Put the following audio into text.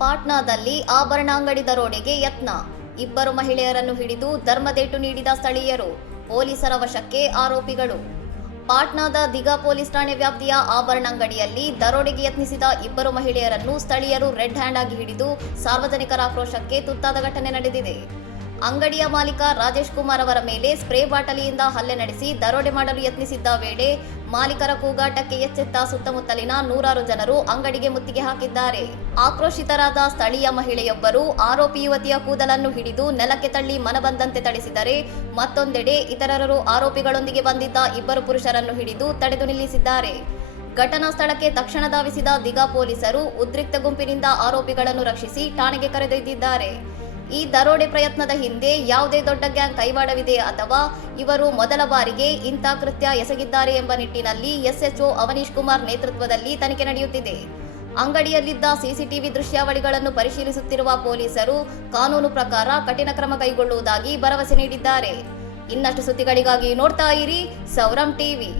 ಪಾಟ್ನಾದಲ್ಲಿ ಆಭರಣ ಅಂಗಡಿ ದರೋಡೆಗೆ ಯತ್ನ. ಇಬ್ಬರು ಮಹಿಳೆಯರನ್ನು ಹಿಡಿದು ಧರ್ಮದೇಟು ನೀಡಿದ ಸ್ಥಳೀಯರು. ಪೊಲೀಸರ ವಶಕ್ಕೆ ಆರೋಪಿಗಳು. ಪಾಟ್ನಾದ ದಿಘಾ ಪೊಲೀಸ್ ಠಾಣೆ ವ್ಯಾಪ್ತಿಯ ಆಭರಣ ಅಂಗಡಿಯಲ್ಲಿ ದರೋಡೆಗೆ ಯತ್ನಿಸಿದ ಇಬ್ಬರು ಮಹಿಳೆಯರನ್ನು ಸ್ಥಳೀಯರು ರೆಡ್ ಹ್ಯಾಂಡ್ ಆಗಿ ಹಿಡಿದು ಸಾರ್ವಜನಿಕರ ಆಕ್ರೋಶಕ್ಕೆ ತುತ್ತಾದ ಘಟನೆ ನಡೆದಿದೆ. ಅಂಗಡಿಯ ಮಾಲೀಕ ರಾಜೇಶ್ ಕುಮಾರ್ ಅವರ ಮೇಲೆ ಸ್ಪ್ರೇ ಬಾಟಲಿಯಿಂದ ಹಲ್ಲೆ ನಡೆಸಿ ದರೋಡೆ ಮಾಡಲು ಯತ್ನಿಸಿದ್ದ ವೇಳೆ ಮಾಲೀಕರ ಕೂಗಾಟಕ್ಕೆ ಎಚ್ಚೆತ್ತ ಸುತ್ತಮುತ್ತಲಿನ ನೂರಾರು ಜನರು ಅಂಗಡಿಗೆ ಮುತ್ತಿಗೆ ಹಾಕಿದ್ದಾರೆ. ಆಕ್ರೋಶಿತರಾದ ಸ್ಥಳೀಯ ಮಹಿಳೆಯೊಬ್ಬರು ಆರೋಪಿ ಯುವತಿಯ ಕೂದಲನ್ನು ಹಿಡಿದು ನೆಲಕ್ಕೆ ತಳ್ಳಿ ಮನಬಂದಂತೆ ಥಳಿಸಿದರೆ, ಮತ್ತೊಂದೆಡೆ ಇತರರು ಆರೋಪಿಗಳೊಂದಿಗೆ ಬಂದಿದ್ದ ಇಬ್ಬರು ಪುರುಷರನ್ನು ಹಿಡಿದು ತಡೆದು ನಿಲ್ಲಿಸಿದ್ದಾರೆ. ಘಟನಾ ಸ್ಥಳಕ್ಕೆ ತಕ್ಷಣ ಧಾವಿಸಿದ ದಿಘಾ ಪೊಲೀಸರು ಉದ್ರಿಕ್ತ ಗುಂಪಿನಿಂದ ಆರೋಪಿಗಳನ್ನು ರಕ್ಷಿಸಿ ಠಾಣೆಗೆ ಕರೆದೊಯ್ದಿದ್ದಾರೆ. ಈ ದರೋಡೆ ಪ್ರಯತ್ನದ ಹಿಂದೆ ಯಾವುದೇ ದೊಡ್ಡ ಗ್ಯಾಂಗ್ ಕೈವಾಡವಿದೆ ಅಥವಾ ಇವರು ಮೊದಲ ಬಾರಿಗೆ ಇಂಥ ಕೃತ್ಯ ಎಸಗಿದ್ದಾರೆ ಎಂಬ ನಿಟ್ಟಿನಲ್ಲಿ ಎಸ್ಎಚ್ಒ ಅವನೀಶ್ ಕುಮಾರ್ ನೇತೃತ್ವದಲ್ಲಿ ತನಿಖೆ ನಡೆಯುತ್ತಿದೆ. ಅಂಗಡಿಯಲ್ಲಿದ್ದ ಸಿಸಿಟಿವಿ ದೃಶ್ಯಾವಳಿಗಳನ್ನು ಪರಿಶೀಲಿಸುತ್ತಿರುವ ಪೊಲೀಸರು ಕಾನೂನು ಪ್ರಕಾರ ಕಠಿಣ ಕ್ರಮ ಕೈಗೊಳ್ಳುವುದಾಗಿ ಭರವಸೆ ನೀಡಿದ್ದಾರೆ. ಇನ್ನಷ್ಟು ಸುದ್ದಿಗಳಿಗಾಗಿ ನೋಡ್ತಾ ಇರಿ ಸೌರಂ ಟಿವಿ.